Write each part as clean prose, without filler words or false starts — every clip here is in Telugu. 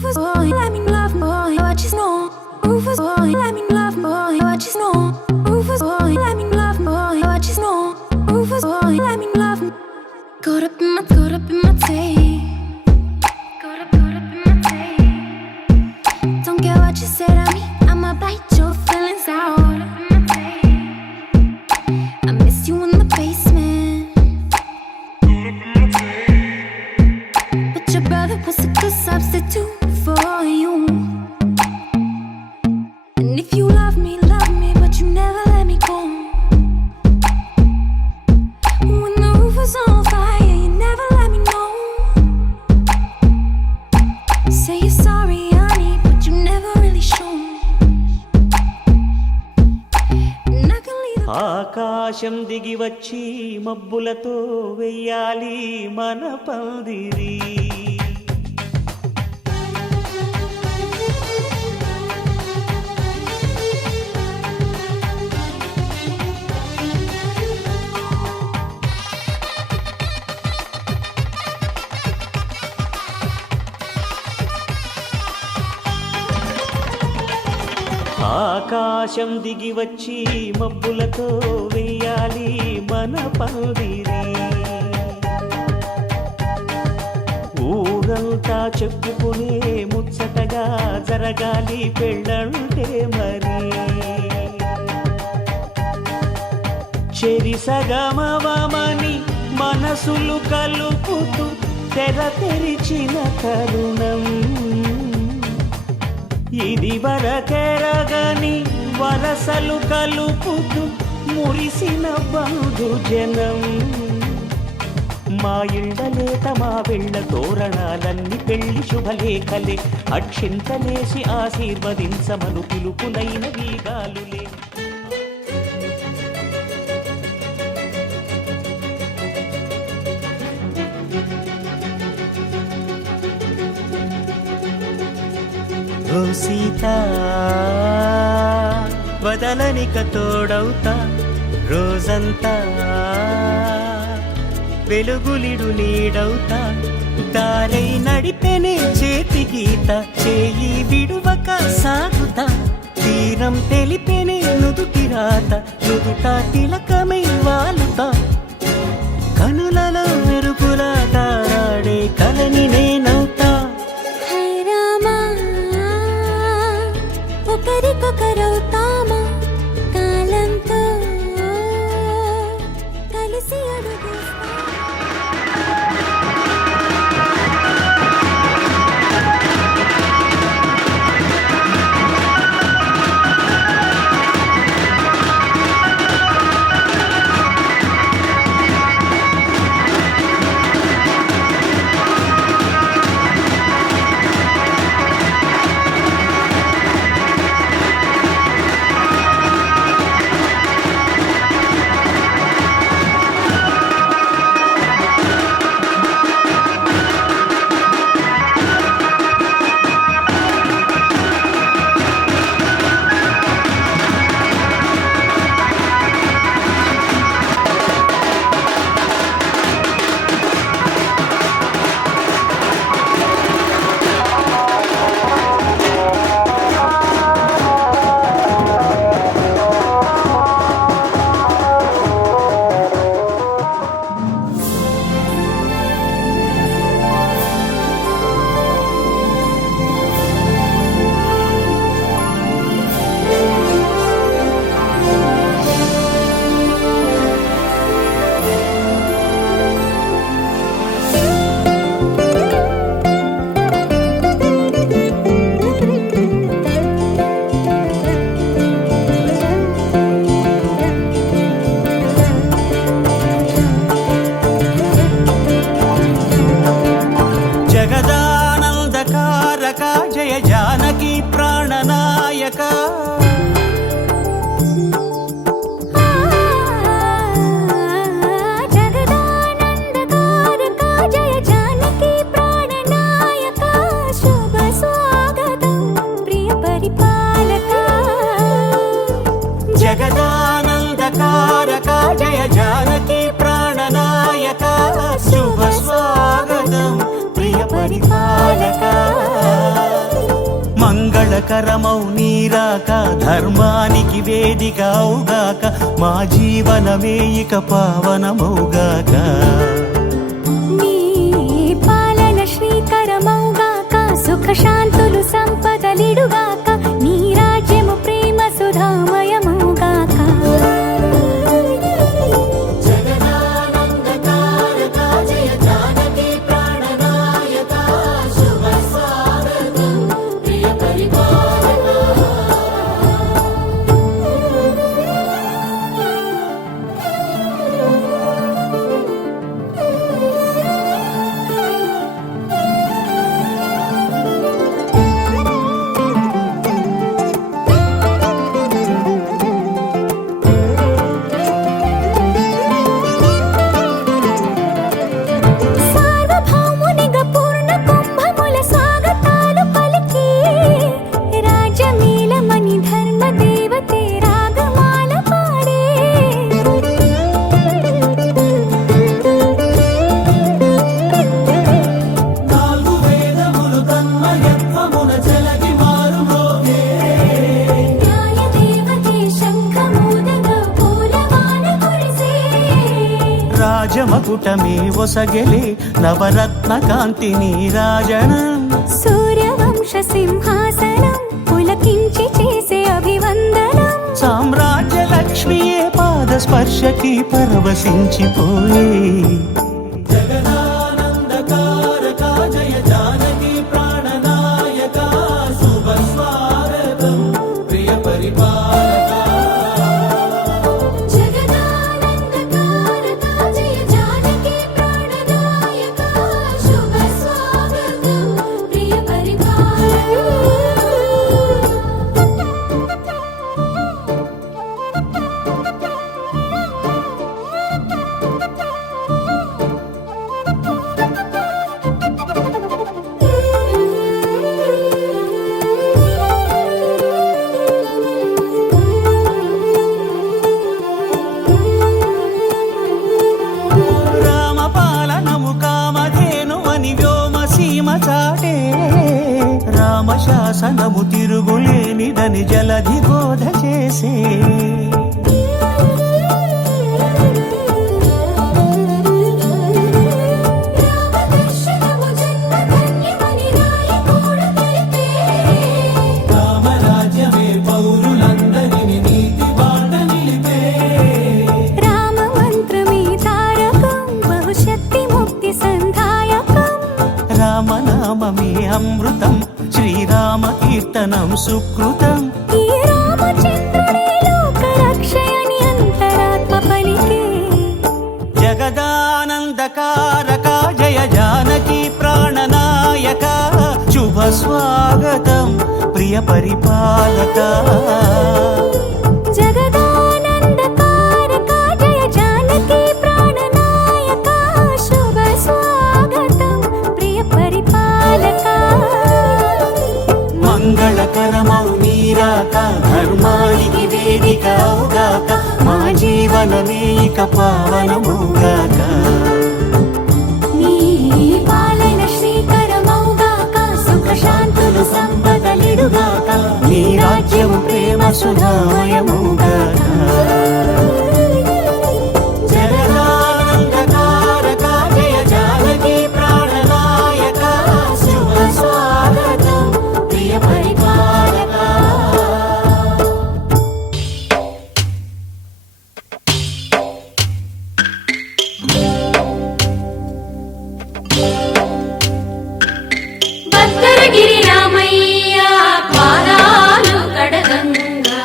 Rufus boy, let me love boy, what you know. Rufus boy, let me love boy, what you know. Rufus boy, let me love boy, what you know. Rufus boy, let me love. Caught up in my tape. Caught up in my tape. Don't care what you said at me, I'ma bite your feelings out. I miss you in the basement. But your brother was a good substitute for you. And if you love me, but you never let me go. When the roof was on fire, you never let me know. Say you're sorry, honey, but you never really show. And I can leave the ఆకాశం దిగి వచ్చి మబ్బులతో వెయ్యాలి మన పందిరి. ఆకాశం దిగి వచ్చి మబ్బులతో వెయ్యాలి మన పందిరి. ఊరంతా చెప్పుకునే ముచ్చటగా జరగాలి పెళ్ళంటే మరి. చెరిసగమవమని మనసులు కలుపుతూ తెర తెరిచిన తరుణం ఇది వరకెరగని వరసలు కలుపుతూ మురిసిన బంధుజనం. మా ఇళ్ళలేత మా వెళ్ళ తోరణాలన్నీ పెళ్లి శుభలేఖలే. అక్షింతలేసి ఆశీర్వదించమను పిలుపులైన వీగాలులే. ఓ సీతా వదలనిక తోడవుతా రోజంతా. వెలుగులిడు నీడవుతా దారై నడిపెనే చేతి గీత. చేయి విడువక సాగుతా తీరం తెలిపెనే నుదుటి రాత. నుదుట తిలకమై వాలుతా కనులలో మెరుగులా తారాడే కలని నేనవుతా. ఒకరికొకరవుతామా కాలంతో కలిసి అడుగు. జయ జానకి ప్రాణనాయక. జగదానందకారక జయ జానకి ప్రాణనాయక. శుభ స్వాగతం ప్రియ పరిపాలక. జగదానందకారక జయ జానకి ప్రాణనాయక. శుభ స్వాగతం ప్రియ పరిపాలక. మంగళకరమౌ నీరాక ధర్మానికి వేదిక అవుగాక మా జీవనమే ఇక పావనమౌగాక నీ పాలన శ్రీకరమౌగాక సుఖ శాంతులు సంపదలిడుగాక నీ రాజ్యము ప్రేమ సుధామయమౌగాక రాజమకుటమే ఒసగెలే నవరత్న కాంతి నీరాజనం సూర్యవంశ సింహాసనం పులకించి చేసే అభివందనం సామ్రాజ్య లక్ష్మియే పాద స్పర్శకి పరవశించిపోయే జగదానందకారక జయ జానకి ప్రాణనాయక శుభ స్వాగతం ప్రియ పరిపాలక రామశాసనము తిరుగులేనిదని జలధి బోధ చేసే రామరాజ్యమే పౌరులందరిని నీతి బాట నిలిపే రామ మంత్రమే తారకం బహుశక్తి ముక్తి సంధాయకం రామనామమే అమృతం శ్రీరామ కీర్తనం సుకృతం ఈ రామచంద్రుడే లోక రక్షయని అంతరాత్మ పలికే జగదానందకారక జయ జానకి ప్రాణనాయక శుభ స్వాగతం ప్రియ పరిపాలక జగదానందకారక జయ జానకి ప్రాణనాయక శుభ స్వాగతం ప్రియ పరిపాలక మంగళకరమౌ నీరాక ధర్మానికి వేదిక అవుగాక మా జీవనమే ఇక పావనమౌగాక నీ పాలన శ్రీకరమౌగాక సుఖ శాంతులు సంపదలిడుగాక నీ రాజ్యము ప్రేమ సుధామయమౌగాక జగదానందకారక జయ జానకి ప్రాణనాయక శుభ స్వాగతం ప్రియ పరిపాలక భద్రగిరి రామయ్య పాదాలు కడగంగా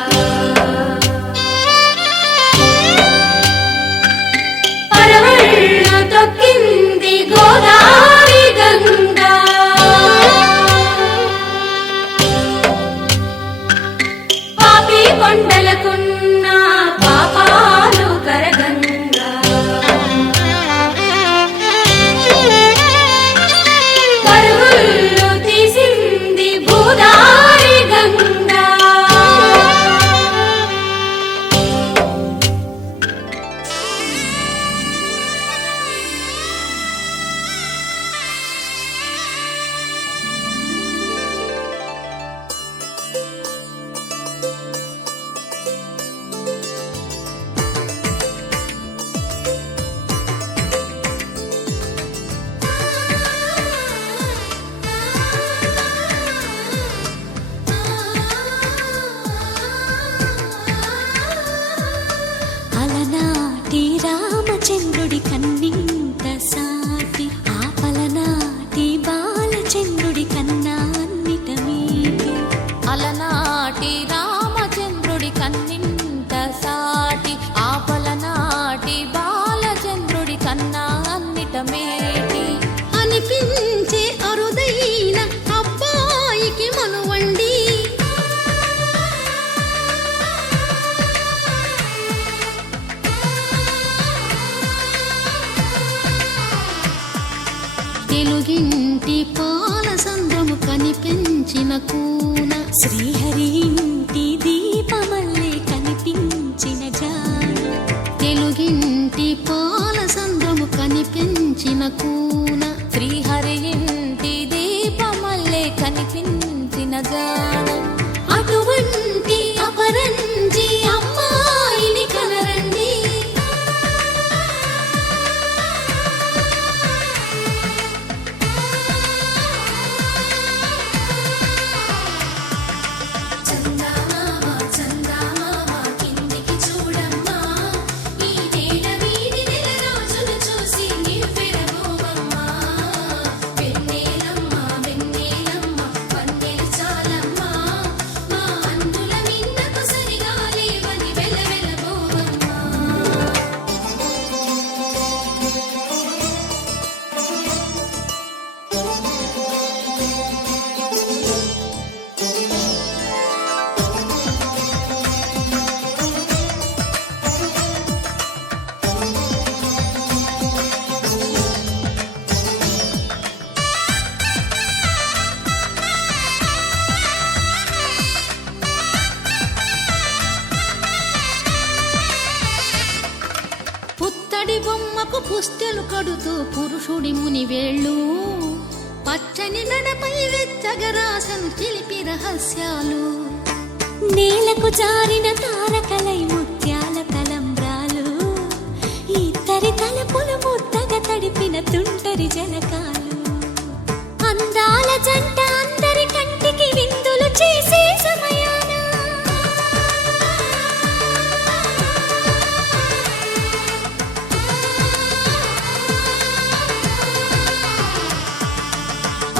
కనిపించిన కూన శ్రీహరి ఇంటి దీపమల్లే కనిపించిన జాడ తెలుగింటి పాల సంద్రము కనిపించిన కూన శ్రీహరి ఇంటి దీపమల్లే కనిపించిన జాడ అటువంటి అపరంజి అమ్మాయిని కనరండి చందమామ చందమామ కిందికి చూడమ్మా ఈ నేల వీధి నెల రోజులు చూసి నివ్వెరబోవమ్మా వెన్నెలమ్మ వెన్నెలమ్మ వన్నెలు చాలమ్మా మా అందుల మిన్నకు సరిగా లేవని వెలవెలబోవమ్మా పుత్తడి బొమ్మకు పుస్తెలు కడుతూ పురుషుడి ముని వేళ్ళు పచ్చని నడపై వెచ్చగరాసను చిలిపి రహస్యాలు నేలకు జారిన తారకలై ముత్యాల తలంబ్రాలు ఇద్దరి తలపులు ముద్దగా తడిపిన తుంటరి జలకాలు అందాల జంట అందరి కంటికి విందులు చేసే సమయాన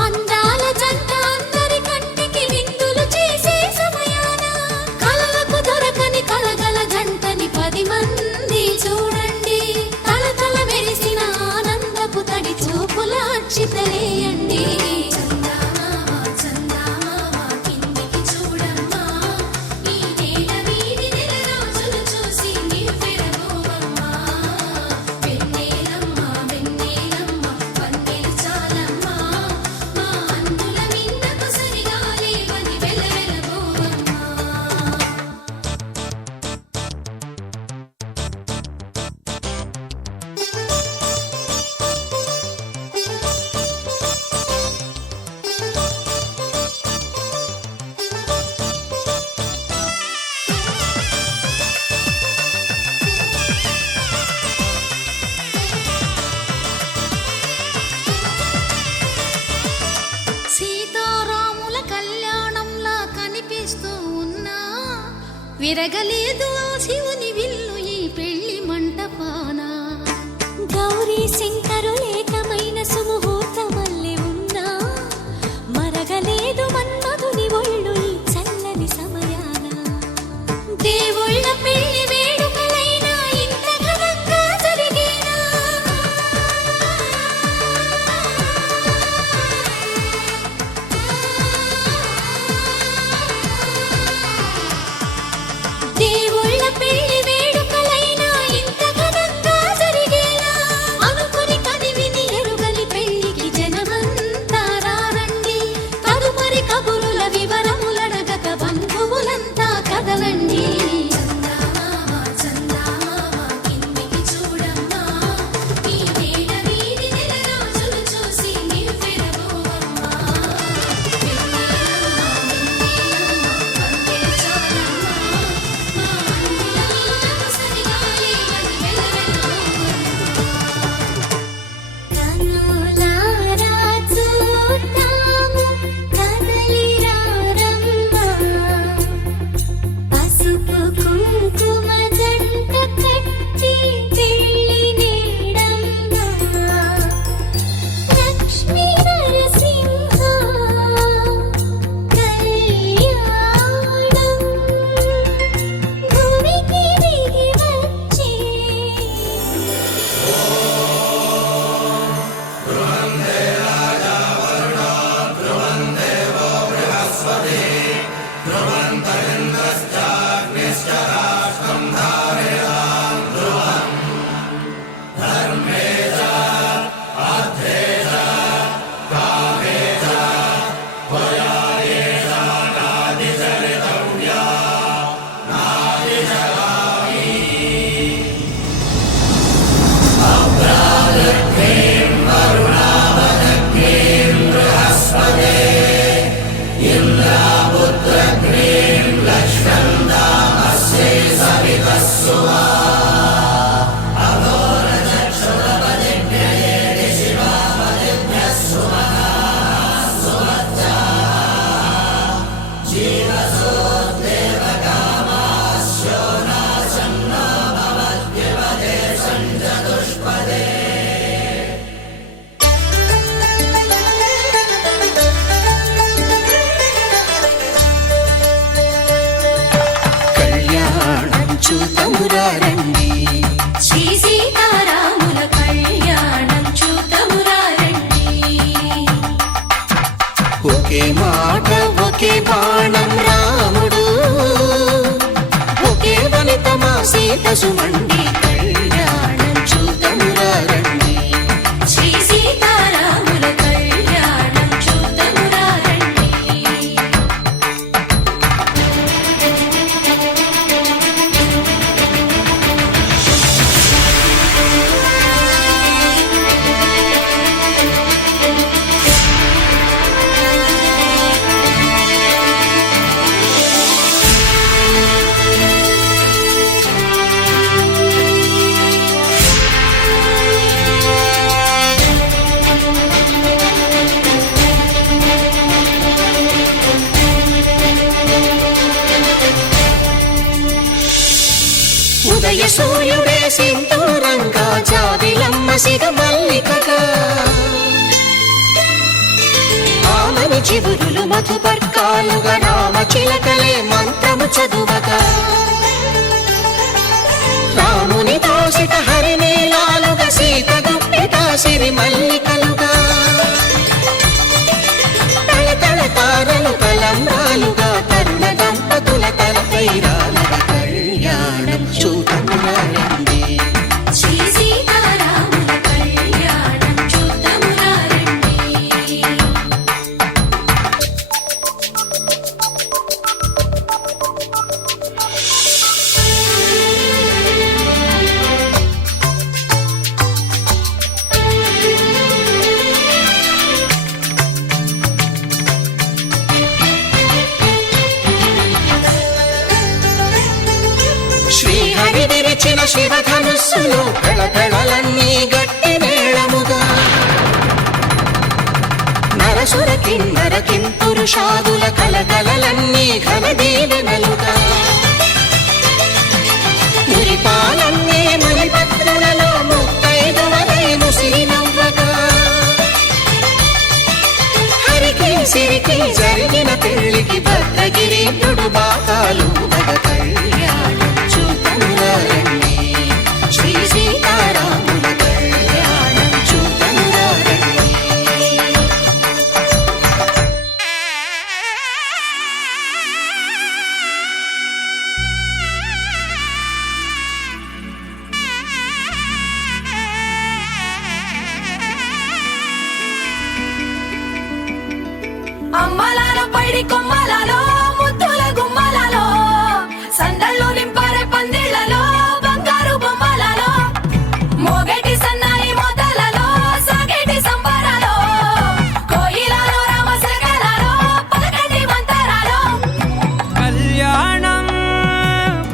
అందాల జంట అందరి కంటికి విందులు చేసే సమయాన కలలకు దొరకని కలగల జంటని 10 మంది చూడండి తలతల మెరిసిన ఆనందపు తడి చూపుల అచ్చితలేయండి చందమామ చందమామ కిందికి చూడమ్మా ఈ నేల వీధి నెల రోజులు చూసి నివ్వెరబోవమ్మా వెన్నెలమ్మ వెన్నెలమ్మ వన్నెలు చాలమ్మా మా అందుల మిన్నకు సరిగా లేవని వెలవెలబోవమ్మా సీతారాముల కళ్యాణంలా కనిపిస్తూ ఉన్నా విరగలేదు ఆ శివుని విల్లు ఈ పెళ్లి మంటపాన గౌరీ శంకరులేకమైన సుముహూర్తమల్లె ఉన్నా మరగలేదు మన్మధుని ఒళ్ళు ఈ చల్లని సమయాన దేవుళ్ళ పెళ్లి వేడుకలైనా ఇంత ఘనంగా జరిగేనా దేవుళ్ళ పెళ్లి ఒకే బాణం రాముడు, ఒకే వనిత మా సీత సుమండి, కళ్యాణం చూతమురా రండి. శ్రీ సీతారాముల కళ్యాణం చూద్దామురా రండి. ఉదయ సూర్యుడే సింధూరంగా, జాబిలమ్మ సిగ మల్లికగా, ఆమని చివురులు మధుపర్కాలుగా, రామ చిలకలే మంత్రము చదువగా, రాముని దోసిట హరినీలాలుగా, సీత గుప్పిట సిరి మల్లికలుగా, తళతళ తారలు తలంబ్రాలుగా, తరుణ దంపతుల తలపై రాలగా, కళ్యాణం చూతమురా రండి. శ్రీ సీతారాముల కళ్యాణం చూద్దామురా రండి. శ్రీహరి విరిచిన శివధనుస్సులు, పెళపెళలన్నీ గట్టి మేళముగా, నరసుర కిన్నర కింపురుషాదుల కలకలలన్నీ ఘన దీవెనలుగా, మురిపాలన్నీ మణిపత్రులలో ముత్తైదువలై ముసిరి నవ్వగా, హరికి సిరికి జరిగిన పెళ్లికి భద్రగిరీంద్రుడు బాకాలు మగ, కళ్యాణం చూతమురా రండి. శ్రీ సీతారాముల కళ్యాణం చూతమురా రండి. అమ్మలాలో పైడి కొమ్మలలో ముద్దుల గుమ్మలలో, సందళ్ళు నింపారే పందిళ్లలో, బంగారు బొమ్మలలో, మోగేటి సన్నాయి మోతలలో, సాగేటి సంబరాలో, కోయిలలో రామశకలలో, పలకటి మంతరాలో. కళ్యాణం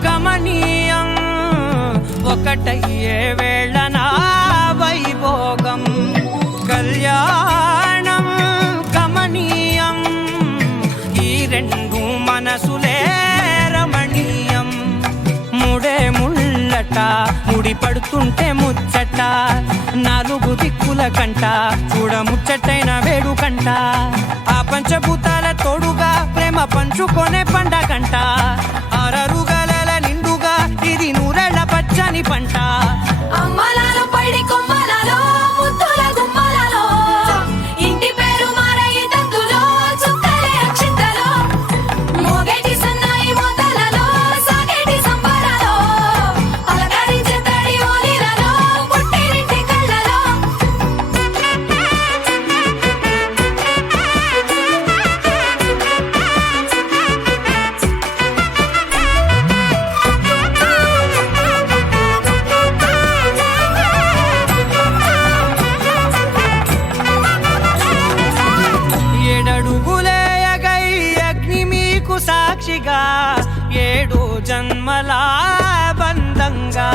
గమనీయం, ఒకటయ్యే వేళ నా వైభోగం. కళ్యాణం గమనీయం, ఈ రెండు మనసులే రమణీయం. ముడే ముళ్ళట ముడి పడుతుంటే ముచ్చట, నాలుగు దిక్కుల కంట చూడ ముచ్చటైన వేడుకంట. ఆ పంచభూతాల తోడుగా ప్రేమ పంచుకొనే పండగంట. అరరుగల నిండుగా ఇది నూరెళ్ళ పచ్చని పంట. అమ్మలాలో పైడి కొమ్మలలో ముద్దుల గుమ్మలలో, ఇంటి పేరు మారయి తందులో, చుక్కలే అక్షింతలో, మోగేటి సన్నాయి మోతలలో, సాగేటి సంబరాలో, పలకరించే తడి ఓలిలలో, పుట్టినింటి కళ్ళలో. ఏడడుగులేయగై అగ్ని మీకు సాక్షిగా, ఏడు జన్మల బంధంగా,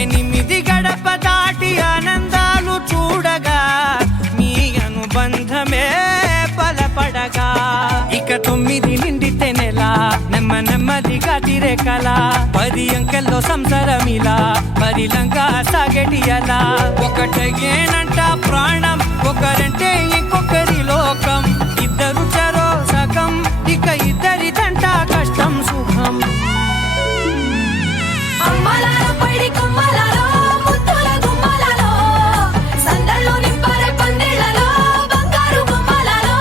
8 గడప దాటి ఆనందాలు చూడగా, మీ అనుబంధమే బలపడగా. ఇక 9 నిండితే నెల, నెమ్మదిగా తిరే కల, 10 అంకెల్లో సంసారమిలా, 10 లంగా సాగేటి అలా. ఒకటేనంట ప్రాణం, ఒకరంటే ఇంకొకరి లోకం. ఇద్దరు చరో సగం, ఇక ఇద్దరిదంట కష్టం సుఖం. అమ్మలాలో పైడి కొమ్మలలో ముద్దుల గుమ్మలలో, సందళ్ళు నింపారే పందిళ్లలో, బంగారు బొమ్మలలో,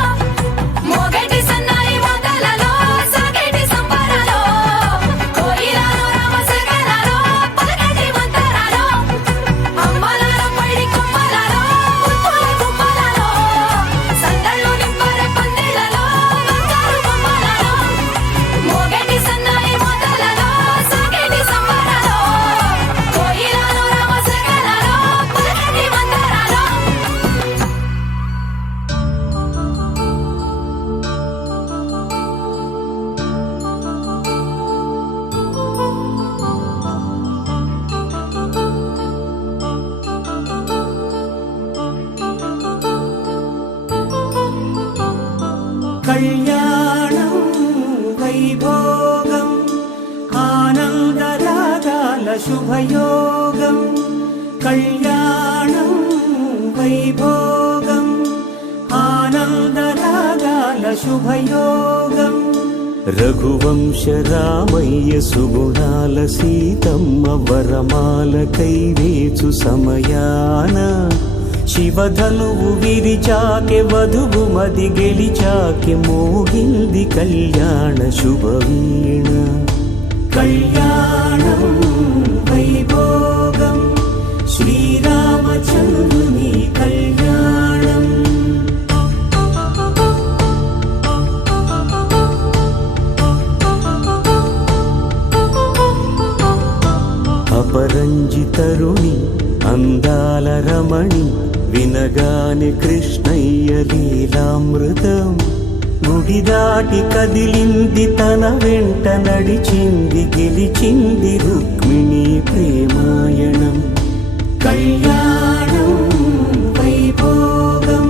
మోగేటి సన్న కళ్యాణం వైభోగం ఆనందరాగాల శుభయోగం కళ్యాణం వైభోగం ఆనందరాగాల శుభయోగం రఘువంశ రామయ్య సుగుణాల సీతమ్మ వరమాల కైవేచు సమయాన శివధనువు విరిచాకె వధువు మది గెలిచాకె మోగింది కళ్యాణ శుభవీణ కళ్యాణం వైభోగం శ్రీరామచంద్రుని కళ్యాణం అపరంజి తరుణి అందాల రమణి వినగానే కృష్ణయ్య లీలామృతం గుడి దాటి కదిలింది తన వెంట నడిచింది గెలిచింది రుక్మిణి ప్రేమాయణం కళ్యాణం వైభోగం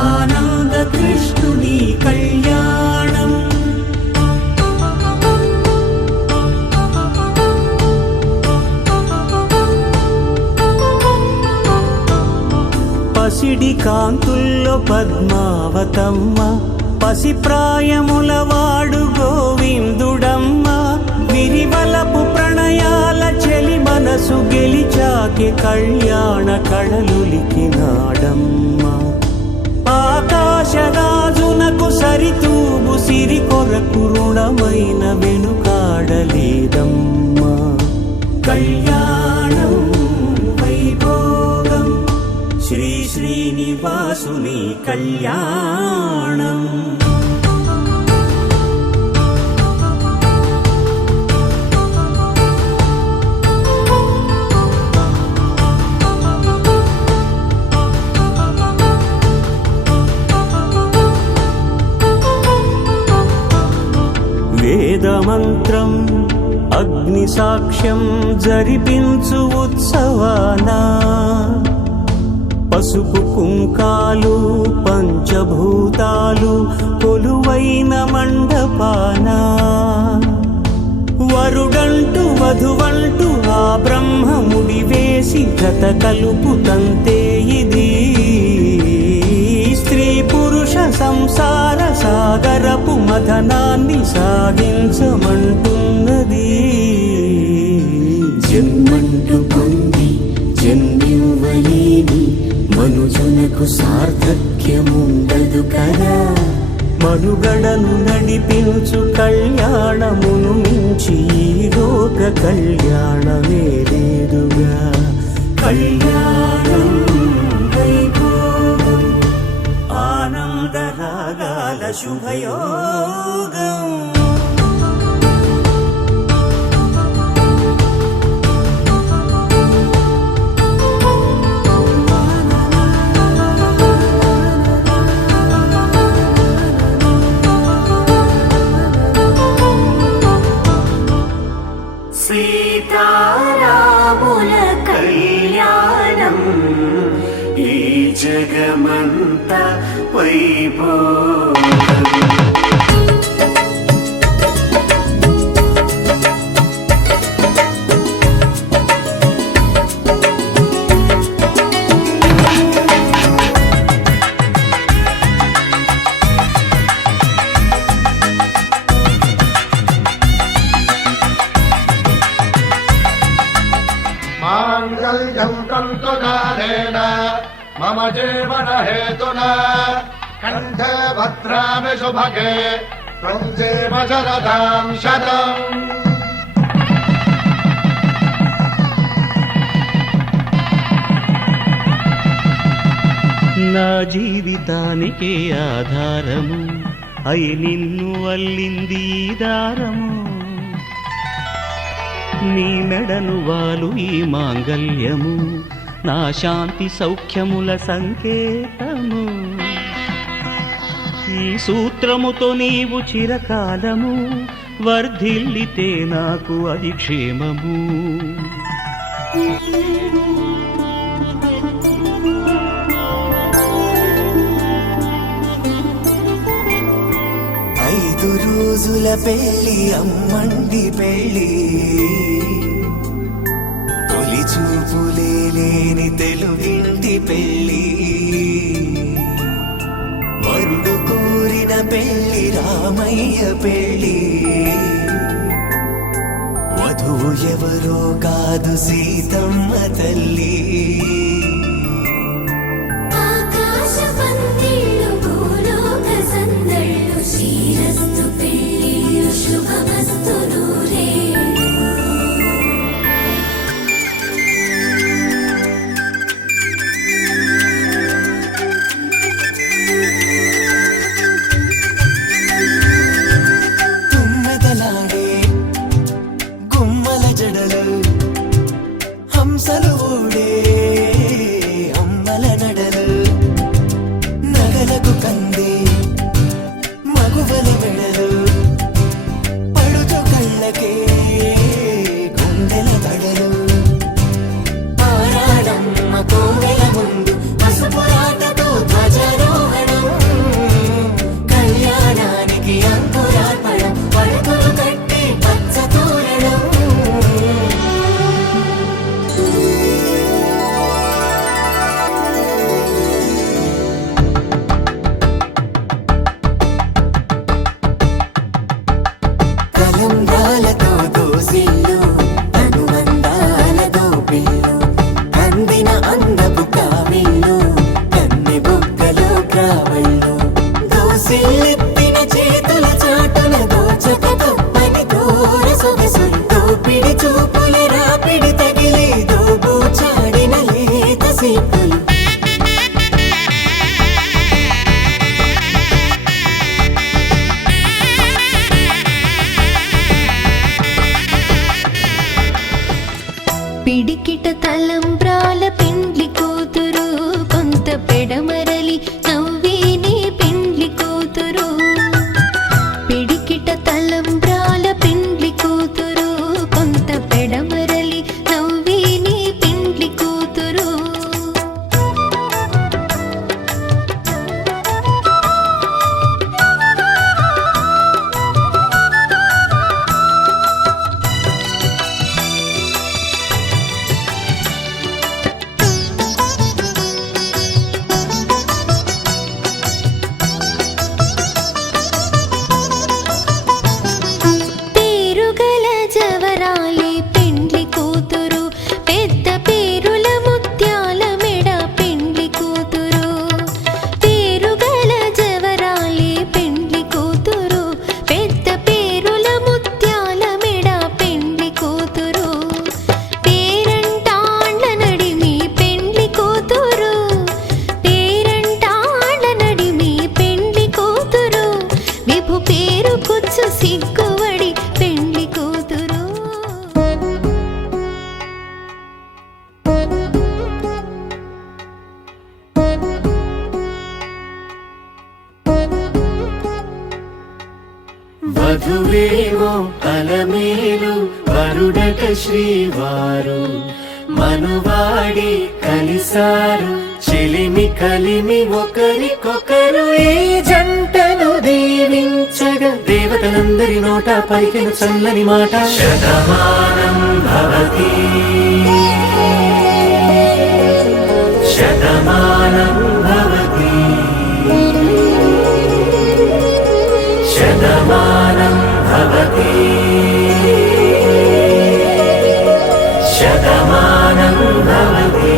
ఆనంద కృష్ణుని కళ్యాణం పసిడి కాంతుల్లో పద్మావతమ్మ పసిప్రాయముల వాడు గోవిందుడమ్మ విరివలపు ప్రణయాల చెలి మనసు గెలిచాకె కళ్యాణ కళలులికినాడమ్మ ఆకాశరాజునకు సరితూగు సిరి కొరకు రుణమైన వెనుకాడలేదమ్మ కళ్యాణం వైభోగం శ్రీ శ్రీనివాసుని కళ్యాణం వేదమంత్రం అగ్ని సాక్ష్యం జరిపించు ఉత్సవానా పసుపు కుంకాలు పంచభూతాలు కొలువైన మండపాన వరుడంటూ వధువంటూ ఆ బ్రహ్మముడి వేసి జత కలుపుతంతే ఇది స్త్రీ పురుష సంసార సాగరపు మథనాన్ని సాగించమంటున్నది జన్మంటూ పొంది జన్మివ్వలేని మనుజునకు సార్థక్యముండదు కదా మనుగడను నడిపించు కళ్యాణమును మించి ఈ లోక కళ్యాణమే లేదుగా కళ్యాణం వైభోగం ఆనందరాగాల శుభయోగం సీతారాముల కళ్యాణం ఈ జగమంత వైభోగం माङ्गल्यं तन्तुकालेन मम जीवनहेतुना कण्ठे भद्रामि शुभगे त्वं जीव शरदां शतम् నా జీవితానికే ఆధారము అయి నిన్ను అల్లింది ఈ దారము నీ మెడను వాలు ఈ మాంగల్యము నా శాంతి సౌఖ్యముల సంకేతము ఈ సూత్రముతో నీవు చిరకాలము వర్ధిల్లితే నాకు అది క్షేమము 5 రోజుల పెళ్లి అమ్మండి పెళ్లి తొలి చూపులే లేని తెలుగింటి పెళ్లి వరుడు కోరిన పెళ్లి రామయ్య పెళ్లి వధువు ఎవరో కాదు సీతమ్మ తల్లి ఆకాశ పందిళ్ళు భూలోక సందళ్ళు శ్రీరస్తు పెళ్ళిళ్ళు శుభమస్తు నూరేళ్ళు తుమ్మెదలాడే గుమ్మల జడలు హంసలు ఊడే అమ్మల నడలు నగలకు కంది మగువల మెడలు పడుచు కళ్ళకే గుండెల తడలు ఆరాడమ్మ కోవెల ముందు పసుపురాటతో ధ్వజారోహణం కళ్యాణానికి అంకురార్పణం పడకలు కట్టి పచ్చ తోరణం తలంబ్రాలతో దోసిల్లు అనుబంధాలతో పిల్లు అందిన అందపు కావిళ్ళు కన్నె బుగ్గలో క్రావళ్ళు దోసిల్లెత్తిన చేతుల చాటున దోచక తప్పని దూర సొగసులు దోపిడి చూపుల రాపిడి తగిలి దోబూచాడిన లేత సీపులు పిడికిట తలంబ్రాల పెండ్లి కూతురు కొంత పెడమరలి నవ్విని పెండ్లి కూతురు పిడికిట తలంబ్రాల పెండ్లి కూతురు కొంత పెడమరలి నవ్విని పెండ్లి కూతురు పేరుగల జవరాలి పెండ్లి కూతురు పెద్ద పేరుల ముత్యాల మెడ పెండ్లి కూతురు పేరుగల జవరాలి పెండ్లి కూతురు పెద్ద పేరుల ముత్యాల మెడ పెండ్లి కూతురు పేరంటాండ్ల నడిమి పెండ్లి కూతురు పేరంటాండ్ల నడిమి పెండ్లి కూతురు విభు పేరు కుచ్చు సిగ్గువడి పెండ్లి కూతురు వధువేమో అలమేలు వరుడట శ్రీవారు మనువాడి కలిసారు చెలిమి కలిమి ఒకరికొకరు ఈ జంటను దీవించగా దేవతలందరి నోట పలికిన చల్లని మాట శతమానం భవతి శతమానం భవతి శతమానం భవతి శతమానం భవతి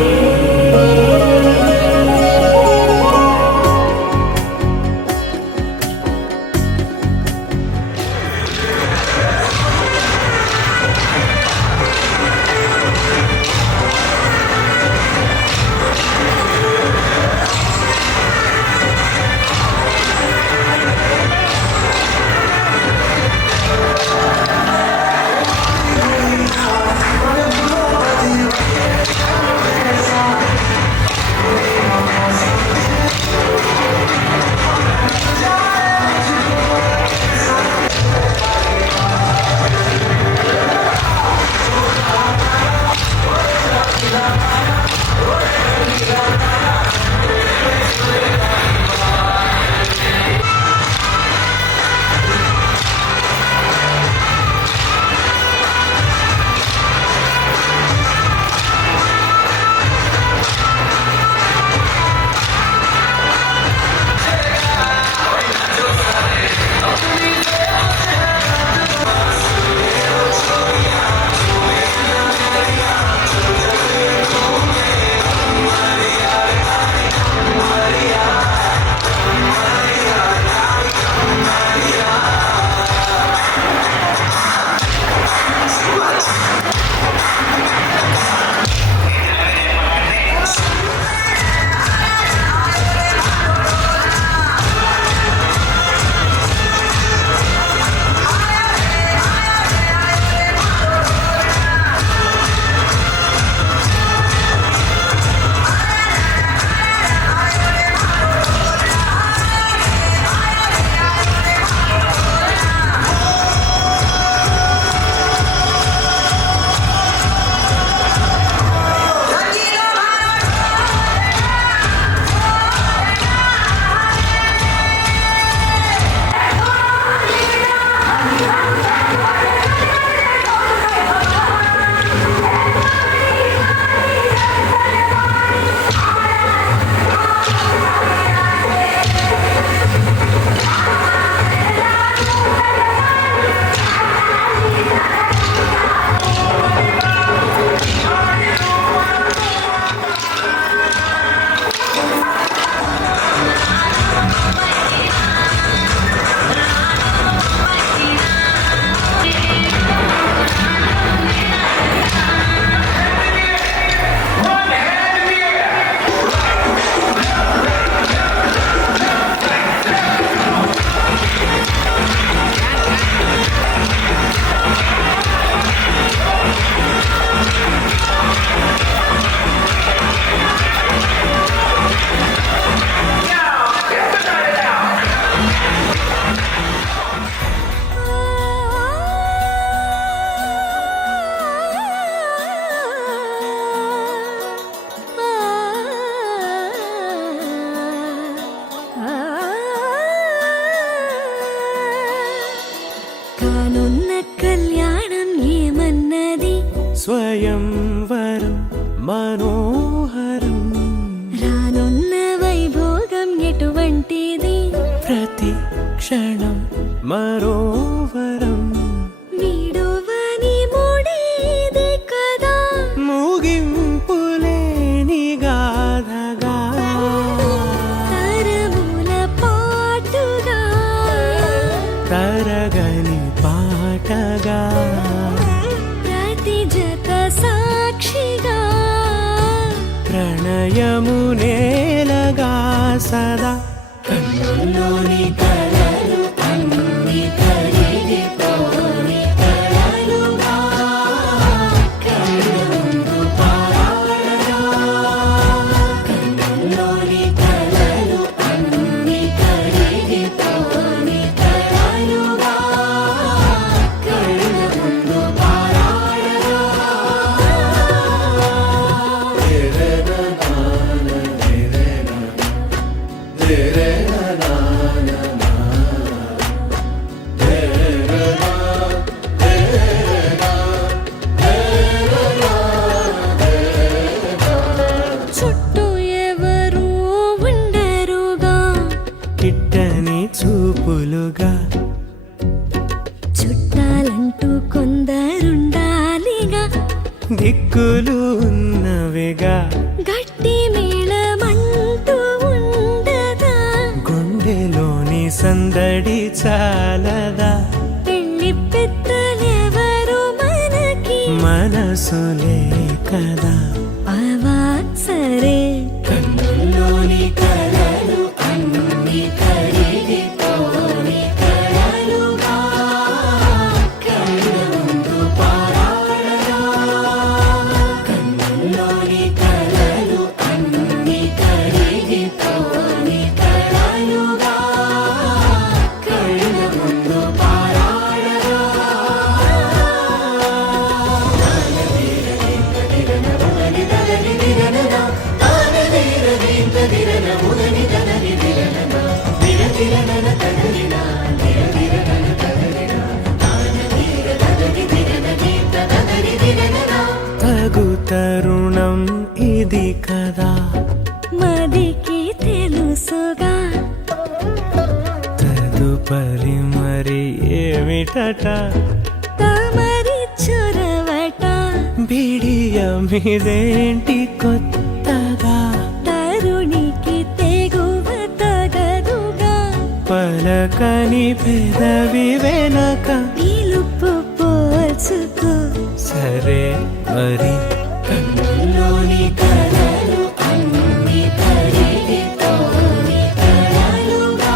కానున్న కళ్యాణం ఏమన్నది స్వయంవరం మనోహరం రానున్న వైభోగం ఎటువంటిది ప్రతి క్షణం మరోవరం వీడువని మూడేది కదా ముగింపులేని గాథగా తరముల పాటుగా తరగని పాటగా ప్రతి జత సాక్షిగా ప్రణయము నేలగా సదా కన్నుల్లోని కలలు అన్ని కరిగిపోని కలలుగా కళ్ళ ముందు పారాడగా కన్నుల్లోని కలలు అన్ని కరిగిపోని కలలుగా కళ్ళ ముందు పారాడగా చుట్టూ ఎవరు ఉండరుగా కిట్టని చూపులుగా చుట్టాలంటూ కొందరుండాలిగా దిక్కులు ఉన్నవిగా గట్టి మేళమంటూ ఉండదా గుండెలోని సందడి చాలదా పెళ్లి పెద్దలెవరు మనకి మనసులే కదా అవా సరే కన్నుల్లోని కలలు అన్ని కరిగిపోని కలలుగా కళ్ళ ముందు పారాడగా కన్నుల్లోని కలలు అన్ని కరిగిపోని కలలుగా కళ్ళ ముందు పారాడగా తగు తరుణం ఇది కదా మదికి తెలుసుగా తదుపరి మరి ఏమిటట తమరి చొరవట బిడియమిదేంటి కొత్తగా తరుణికి తెగువ తగదుగా పలకని పెదవి వెనక పిలుపు పోల్చుకో సరే మరి కన్నుల్లోని కలలు అన్ని కరిగిపోని కలలుగా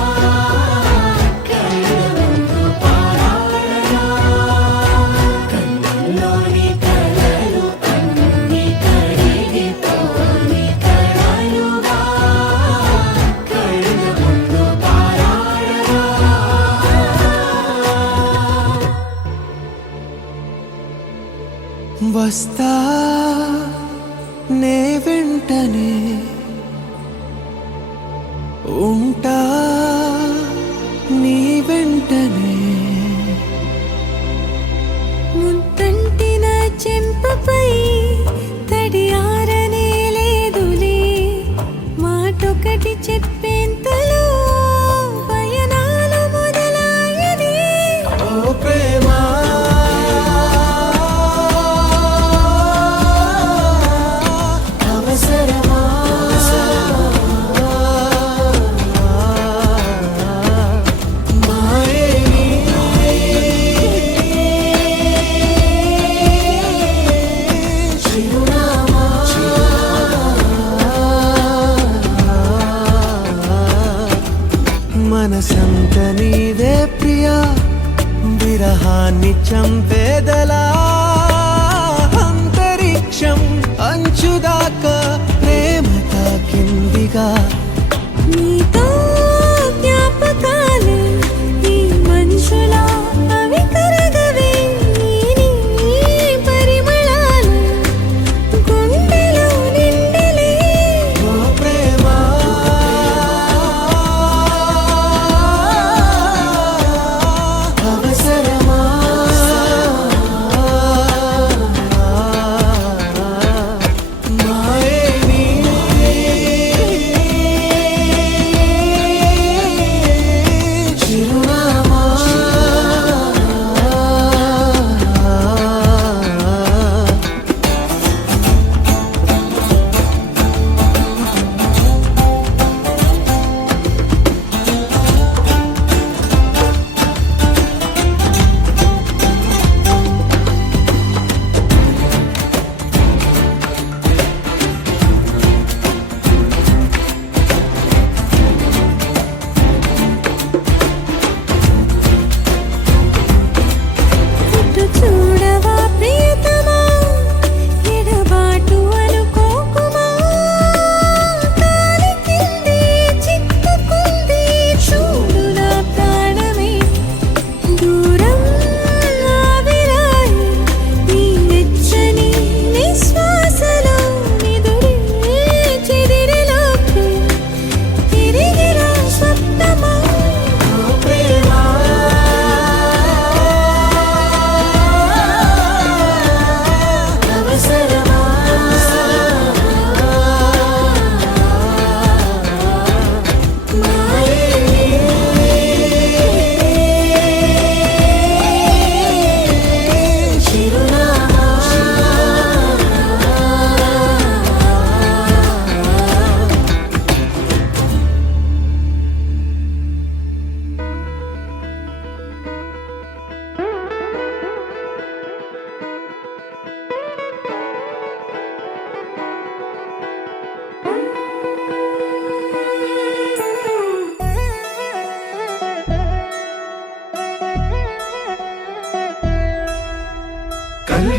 కళ్ళ ముందు పారాడగా కన్నుల్లోని కలలు అన్ని కరిగిపోని కలలుగా కళ్ళ ముందు పారాడగా వస్తా నే వెంటనే ఉంటా నీ వెంటనే ముంతంటిన చెంపపై తడియారనే లేదులే మాటొకటి చెప్పేంతలో పయనాలు మొదలాయని ఓ ప్రేమ అవసరమా మాయేని చిరునామా మనసంత నీదే ప్రియా విరహాన్ని చంపేదలా అంతరిక్షం అంచుదాకా ప్రేమ తాకిందిగా నీతో జ్ఞాపకాలు ఈ మనుషుల అవి కరగవే నీ పరిమళాలు గుండెలో నిండలే ఓ ప్రేమ అవసరమా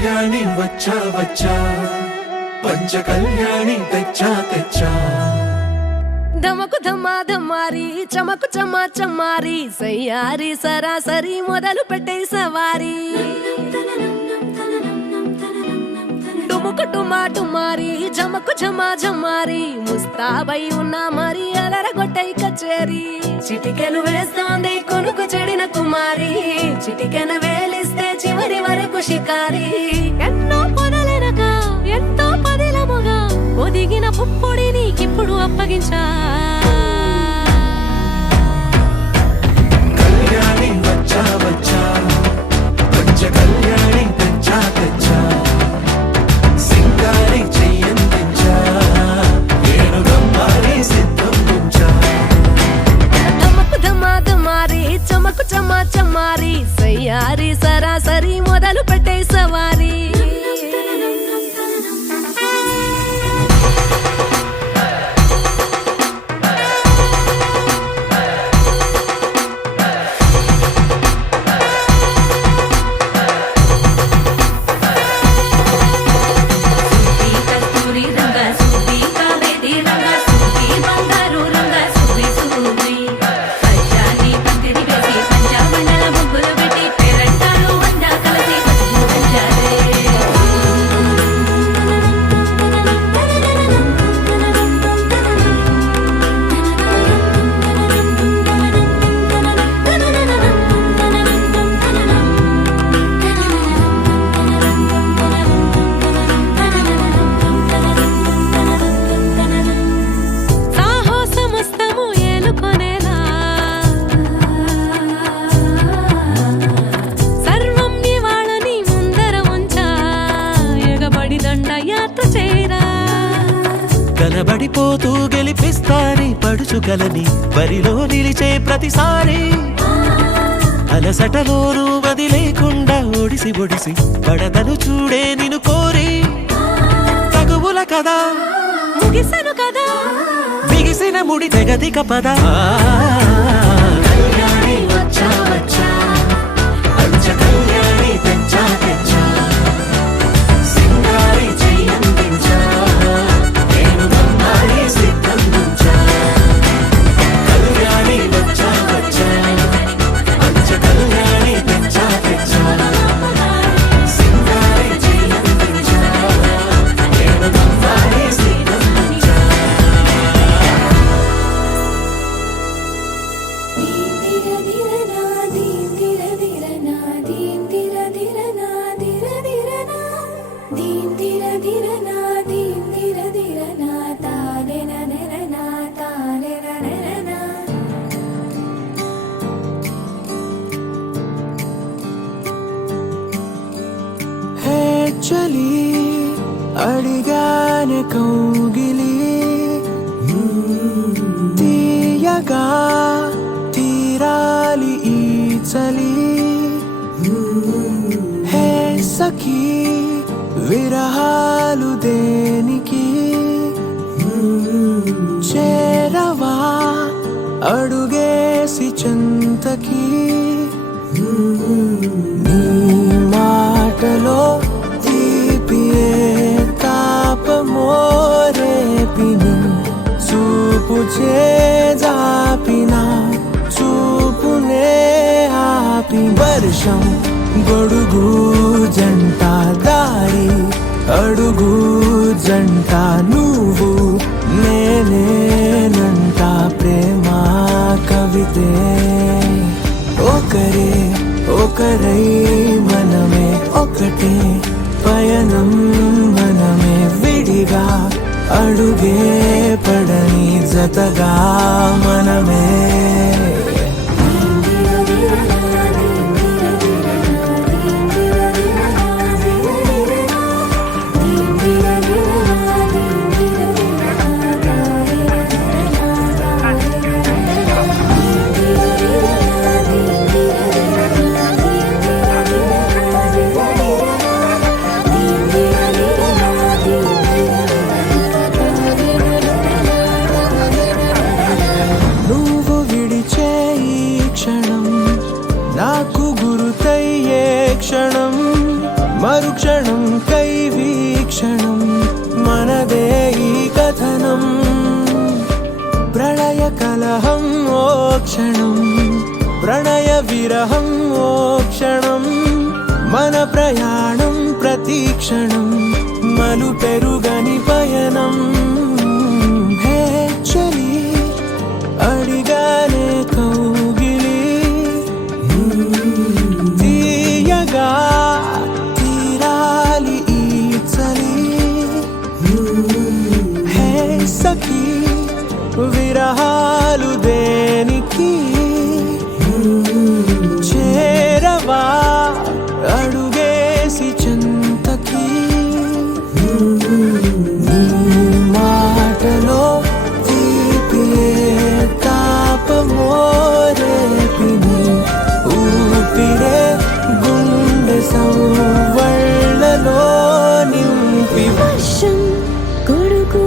కళ్యాణి వచ్చా వచ్చా పంచ కళ్యాణి తెచ్చా తెచ్చా ధమకు ధమ్మా ధమ్మారి చమకు చమ్మా చమ్మారి సయ్యారి సరాసరి మొదలు పెట్టే సవారి డుముకు డుమా డుమారి జమకు జమా జమ్మారి ముస్తాబై ఉన్నా మరి అలరగొట్టై కచేరి చిటికెను వేస్తోంది కొనుకు చెడిన కుమారి చిటికెను వేలిస్తే చివరి వరకు షికారి ఎన్నో పొదలెనక ఎంతో పదిలముగా ఒదిగిన పుప్పొడి నీకిప్పుడు అప్పగించా కళ్యాణి వచ్చా వచ్చా పంచ కళ్యాణి తెచ్చా తెచ్చా సింగారి చెయ్యందించా ఏనుగమ్మారి సిద్ధం ఉంచా ధమకు ధమ్మా ధమ్మారి చమకు చమ్మా చమ్మారి సయ్యారి సరాసరి మొదలు పెట్టే సవారి సాహసమస్తము ఏలుకొనేలా సర్వం ఇవాళని ముందర ఉంచా ఎగబడి దండయాత్ర చేరా కనబడిపోతూ గెలిపిస్తాని పడుచుకలని బరిలో నిలిచే ప్రతిసారి అలసటలోనూ వదిలేకుండా ఒడిసి ఒడిసి పడతను చూడే నిన్ను కోరి తగువుల కదా ముగిసెను కదా బిగిసిన ముడి తెగదిక పద కళ్యాణి వచ్చా వచ్చా పంచ కళ్యాణి తెచ్చా తెచ్చా సింగారి చెయ్యందించా ఏనుగమ్మారి సిద్ధం ఉంచా కళ్యాణి వచ్చా వచ్చా పంచ కళ్యాణి తెచ్చా తెచ్చా సింగారి చెయ్యందించా ఏనుగమ్మారి సిద్ధం ఉంచా హే చలి అడిగానే కౌగిలి తీయగా తీరాలి ఈ చలి హే సఖీ విరహాలు దేనికి చేరవా అడుగేసి చెంతకి నీ మాటలో తీపియే తాపమోరేపిని చూపు చేజాపిన చూపునే ఆపి వర్షం గొడుగు జంట దారి అడుగు జంట నువ్వు నేనేనంట ప్రేమ కవితే ఒకరే ఒకరై మనమే ఒకటే పయనం మనమే విడిగా అడుగే పడని జతగా మనమే నువ్వు విడిచి మరుక్షణం కై వీక్షణం మనదే ఈ కథనం ప్రళయ కలహం ఓ క్షణం ప్రణయ విరహం ఓ క్షణం మన ప్రయాణం ప్రతీక్షణం మలు పెరుగని పయనం హే చలి అడిగానే కౌగిలి తీయగా తీరాలి ఈ చలి హే సఖీ విరహాలు దేనికి చేరవా అడుగేసి చింతకి నీ మాటలో తీపియే తాపమో రేపిని ఊపిరే గుండె సవ్వళ్ళలో నింపి వర్షం కొడుకు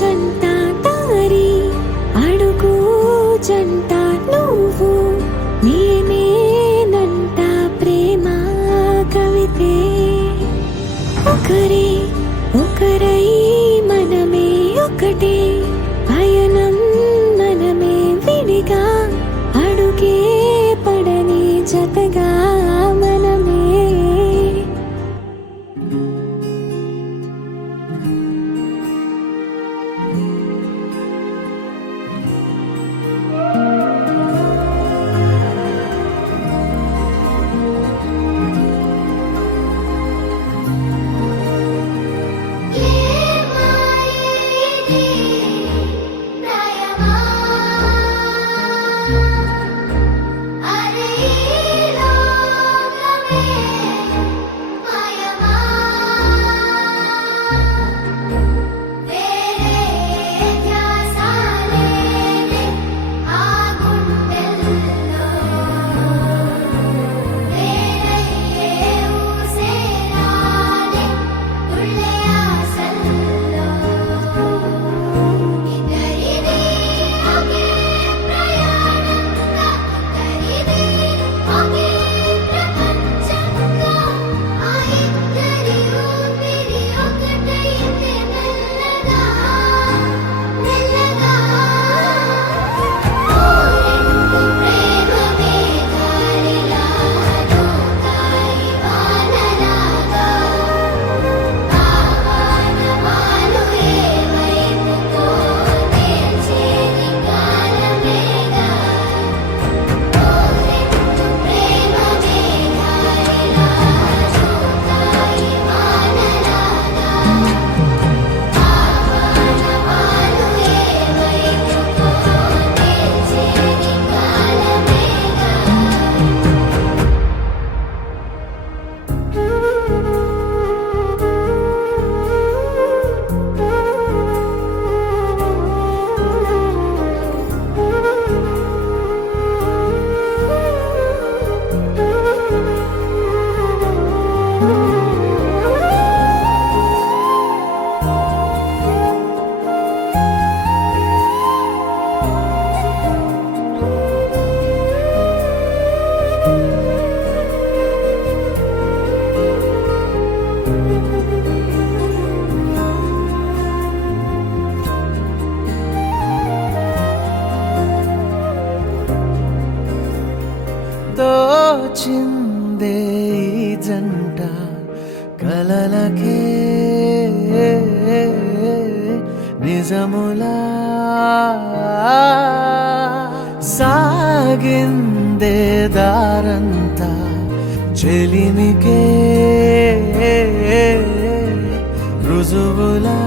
జంట తారి అడుగు జంట నువ్వు నేనేనంట ప్రేమ కవితే ఒకరే ఒకరై మనమే ఒకటే పయనం మనమే విడిగా అడుగే పడని జతగా మనమే తోచిందే ఈ జంట కలలకే నిజములా సాగిందే దారంతా చెలిమికే రుజువులా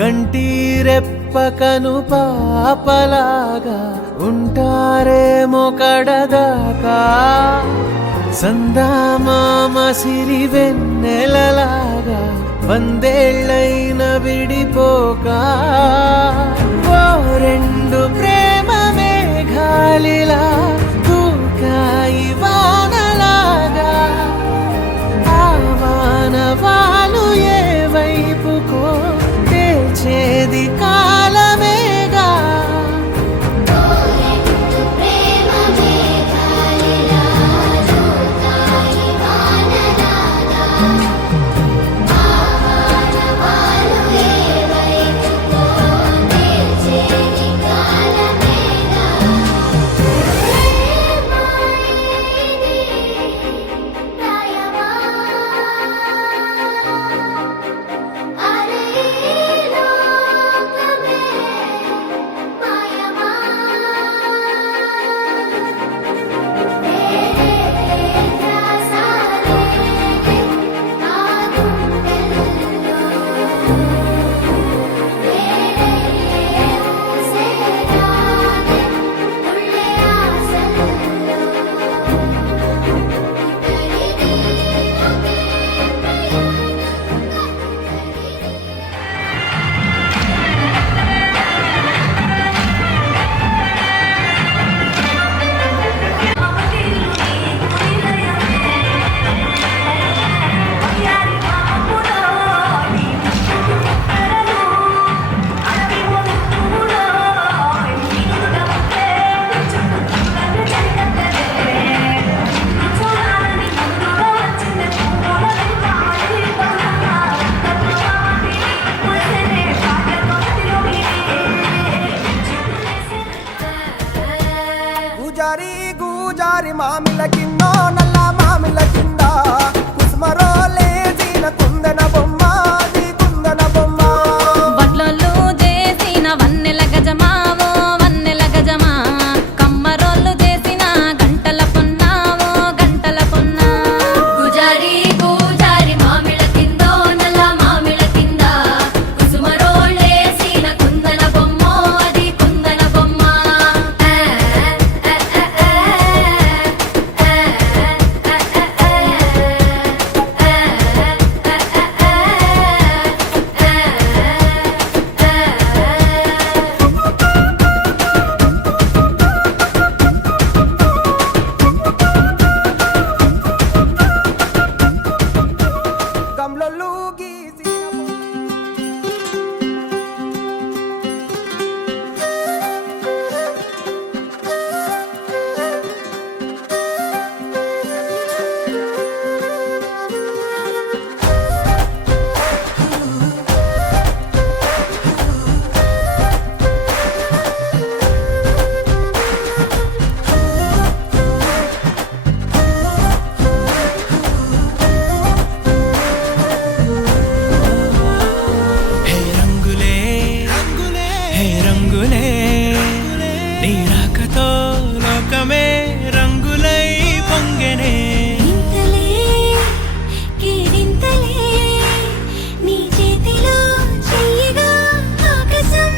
కంటిరెప్పకను పాపలాగా ఉంటారేమో కడదాకా సందామామ సిరి వెన్నెలలాగా వందేళ్ళైన విడిపోక ఓ రెండు ప్రేమ మేఘాలిలా దూకాయి వానలాగా ఆ వానవాలు ఏ వైపుకో తెల్చేది కాలమేగా ప్రేమ మేఘాలిలా పూజారి గూజారి మామిల కిందో నల్ల మామిల కింద కుసుమరో లేచిన కుందన బొమ్మ అది కుందన బొమ్మ వడ్లొల్లు చేసిన వన్నెల గజమావో వన్నెల గజమా కమ్మరోళ్ళు చేసిన గంటల పున్నావో గంటల పున్నా పూజారి పూజారి మామిళ్ళ కిందో నల్ల మామిళ్ళ కింద కుసుమరోళ్ళేసిన కుందన బొమ్మ అది కుందన బొమ్మ గమ్లొల్లు గీసిన హే రంగులే హే రంగులే నీ రాకతో లోకమే రంగులై పొంగెనే ఇంతలే కేరింతలే నీ చేతిలో చెయ్యగా ఆకాశం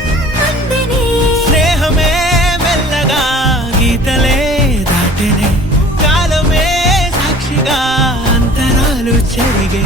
అందనే స్నేహమే మెల్లగా గీతలే దాటెనే కాలమే సాక్షిగా అంతరాలు చెరిగే